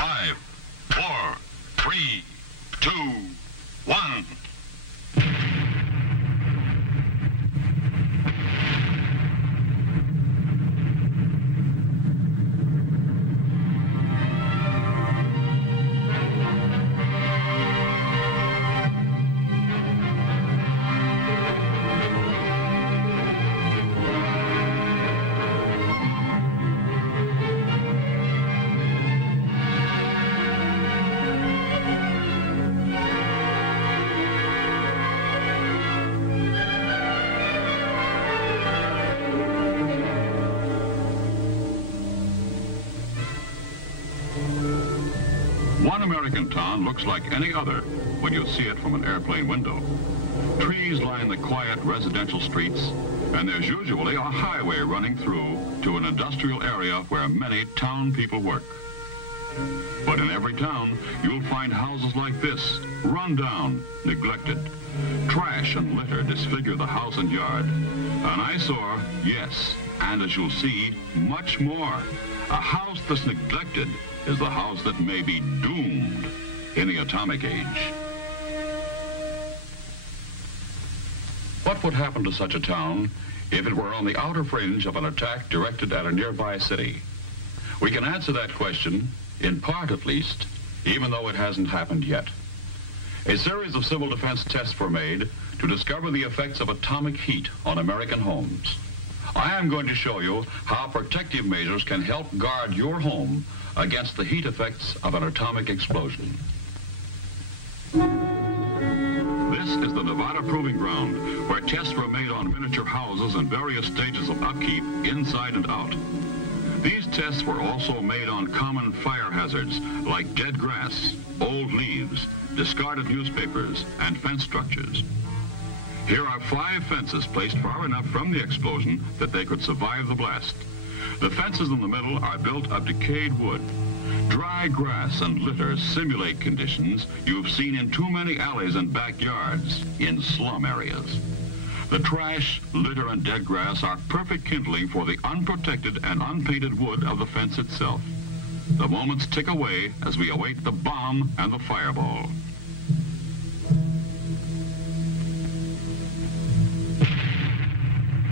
5, 4, 3, 2, 1. One American town looks like any other when you see it from an airplane window. Trees line the quiet residential streets, and there's usually a highway running through to an industrial area where many town people work. But in every town, you'll find houses like this, run down, neglected. Trash and litter disfigure the house and yard. An eyesore, yes, and as you'll see, much more. A house that's neglected is the house that may be doomed in the atomic age. What would happen to such a town if it were on the outer fringe of an attack directed at a nearby city? We can answer that question, in part at least, even though it hasn't happened yet. A series of civil defense tests were made to discover the effects of atomic heat on American homes. I am going to show you how protective measures can help guard your home against the heat effects of an atomic explosion. This is the Nevada Proving Ground, where tests were made on miniature houses and various stages of upkeep, inside and out. These tests were also made on common fire hazards like dead grass, old leaves, discarded newspapers, and fence structures. Here are 5 fences placed far enough from the explosion that they could survive the blast. The fences in the middle are built of decayed wood. Dry grass and litter simulate conditions you've seen in too many alleys and backyards in slum areas. The trash, litter, and dead grass are perfect kindling for the unprotected and unpainted wood of the fence itself. The moments tick away as we await the bomb and the fireball.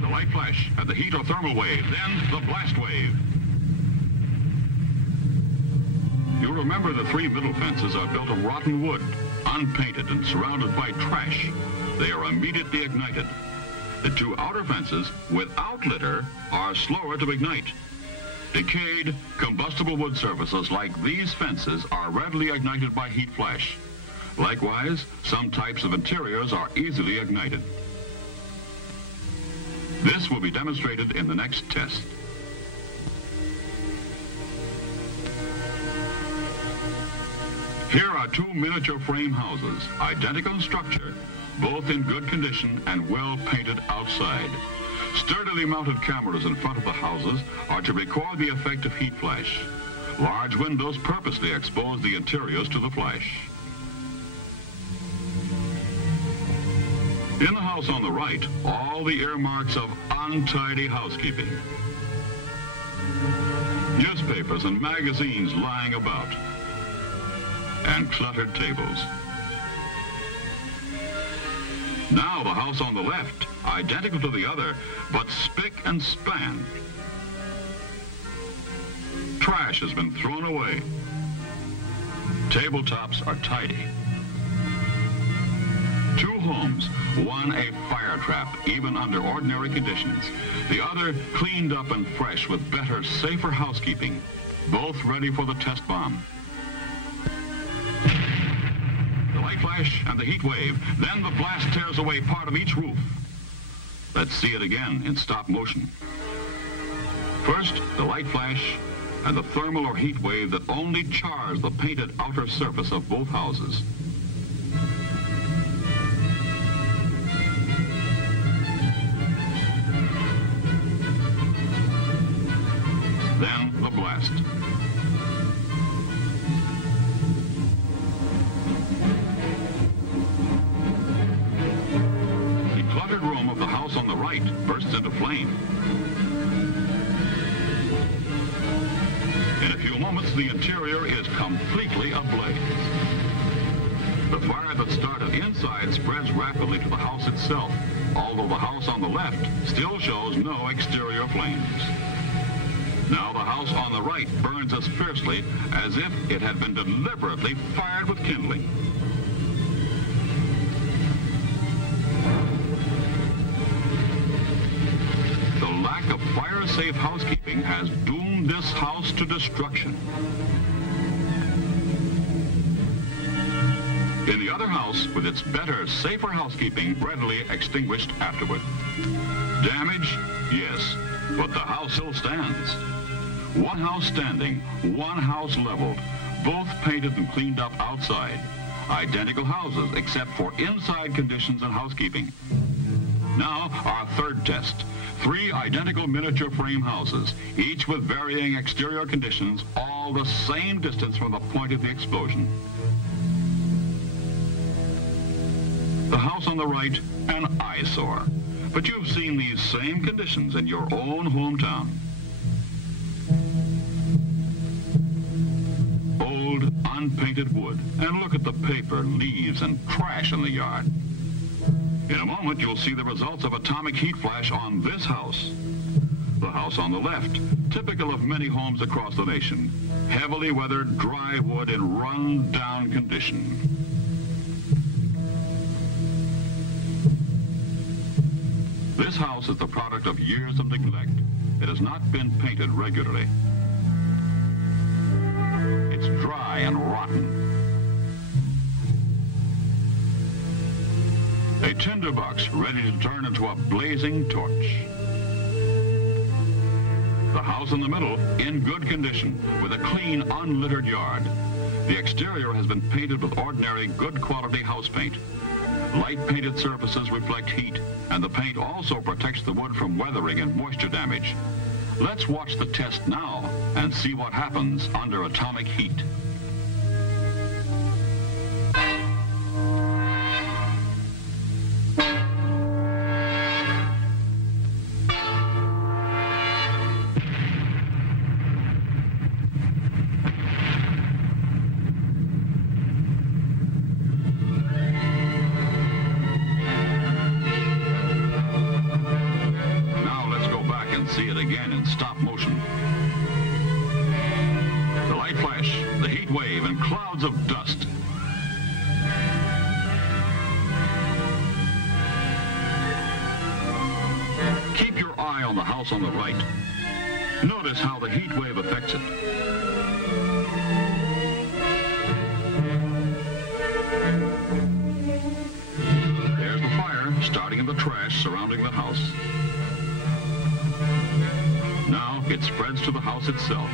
The light flash and the heat or thermal wave, then the blast wave. You'll remember the 3 middle fences are built of rotten wood, unpainted and surrounded by trash. They are immediately ignited. The 2 outer fences, without litter, are slower to ignite. Decayed, combustible wood surfaces like these fences are readily ignited by heat flash. Likewise, some types of interiors are easily ignited. This will be demonstrated in the next test. Here are 2 miniature frame houses, identical in structure, both in good condition and well painted outside. Sturdily mounted cameras in front of the houses are to record the effect of heat flash. Large windows purposely expose the interiors to the flash. In the house on the right, all the earmarks of untidy housekeeping. Newspapers and magazines lying about, and cluttered tables. Now the house on the left, identical to the other, but spick and span. Trash has been thrown away. Tabletops are tidy. 2 homes, one a fire trap, even under ordinary conditions. The other cleaned up and fresh with better, safer housekeeping. Both ready for the test bomb. The light flash and the heat wave, then the blast tears away part of each roof. Let's see it again in stop motion. First, the light flash and the thermal or heat wave that only chars the painted outer surface of both houses. Then the blast. The cluttered room of the house on the right bursts into flame. In a few moments, moments, the interior is completely ablaze. The fire that started inside spreads rapidly to the house itself, although the house on the left still shows no exterior flames. Now the house on the right burns as fiercely as if it had been deliberately fired with kindling. The lack of fire-safe housekeeping has doomed this house to destruction. In the other house, with its better, safer housekeeping, readily extinguished afterward. Damage? Yes, but the house still stands. One house standing, one house leveled, both painted and cleaned up outside. Identical houses, except for inside conditions and housekeeping. Now, our third test. 3 identical miniature frame houses, each with varying exterior conditions, all the same distance from the point of the explosion. The house on the right, an eyesore. But you've seen these same conditions in your own hometown. Old, unpainted wood. And look at the paper, leaves, and trash in the yard. In a moment, you'll see the results of atomic heat flash on this house. The house on the left, typical of many homes across the nation. Heavily weathered, dry wood in run-down condition. This house is the product of years of neglect. It has not been painted regularly. It's dry and rotten. A tinderbox ready to turn into a blazing torch. The house in the middle, in good condition, with a clean, unlittered yard. The exterior has been painted with ordinary, good quality house paint. Light painted surfaces reflect heat, and the paint also protects the wood from weathering and moisture damage. Let's watch the test now and see what happens under atomic heat. See it again in stop motion. The light flash, the heat wave, and clouds of dust. Keep your eye on the house on the right. Notice how the heat wave affects it. There's the fire starting in the trash surrounding the house. Now it spreads to the house itself.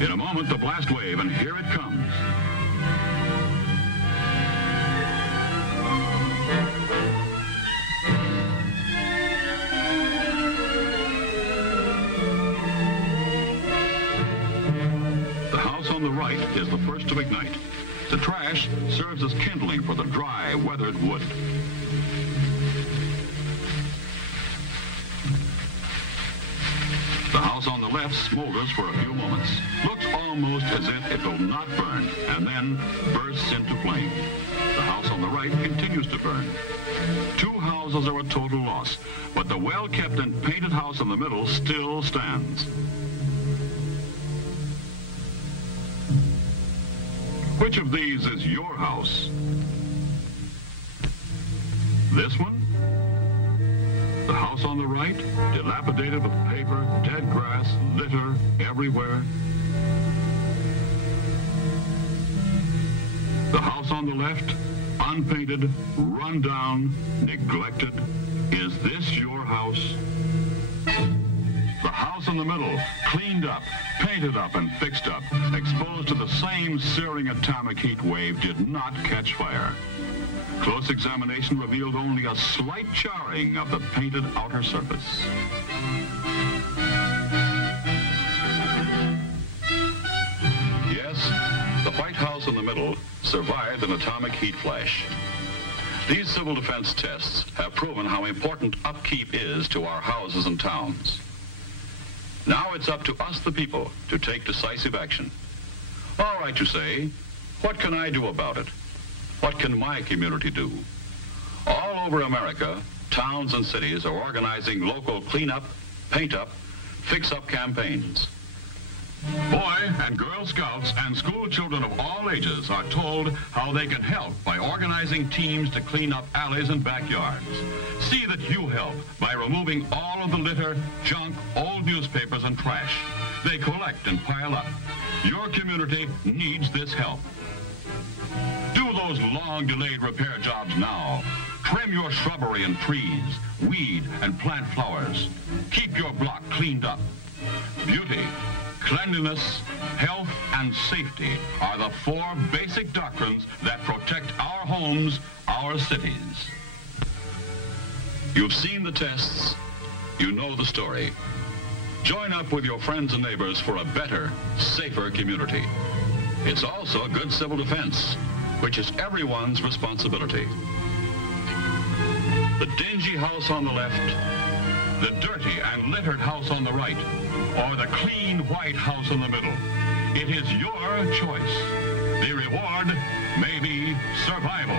In a moment, the blast wave, and here it comes. The house on the right is the first to ignite. The trash serves as kindling for the dry, weathered wood. The house on the left smolders for a few moments. Looks almost as if it will not burn, and then bursts into flame. The house on the right continues to burn. 2 houses are a total loss, but the well-kept and painted house in the middle still stands. Which of these is your house? This one? The house on the right, dilapidated with paper, dead grass, litter everywhere. The house on the left, unpainted, run down, neglected. Is this your house? The house in the middle, cleaned up, painted up, and fixed up, exposed to the same searing atomic heat wave, did not catch fire. Close examination revealed only a slight charring of the painted outer surface. Yes, the white house in the middle survived an atomic heat flash. These civil defense tests have proven how important upkeep is to our houses and towns. Now it's up to us, the people, to take decisive action. All right, you say, what can I do about it? What can my community do? All over America, towns and cities are organizing local cleanup, paint-up, fix-up campaigns. Boy and Girl Scouts and school children of all ages are told how they can help by organizing teams to clean up alleys and backyards. See that you help by removing all of the litter, junk, old newspapers, and trash. They collect and pile up. Your community needs this help. Do those long-delayed repair jobs now. Trim your shrubbery and trees, weed and plant flowers. Keep your block cleaned up. Beauty, cleanliness, health, and safety are the 4 basic doctrines that protect our homes, our cities. You've seen the tests. You know the story. Join up with your friends and neighbors for a better, safer community. It's also good civil defense, which is everyone's responsibility. The dingy house on the left, the dirty and littered house on the right, or the clean white house in the middle. It is your choice. The reward may be survival.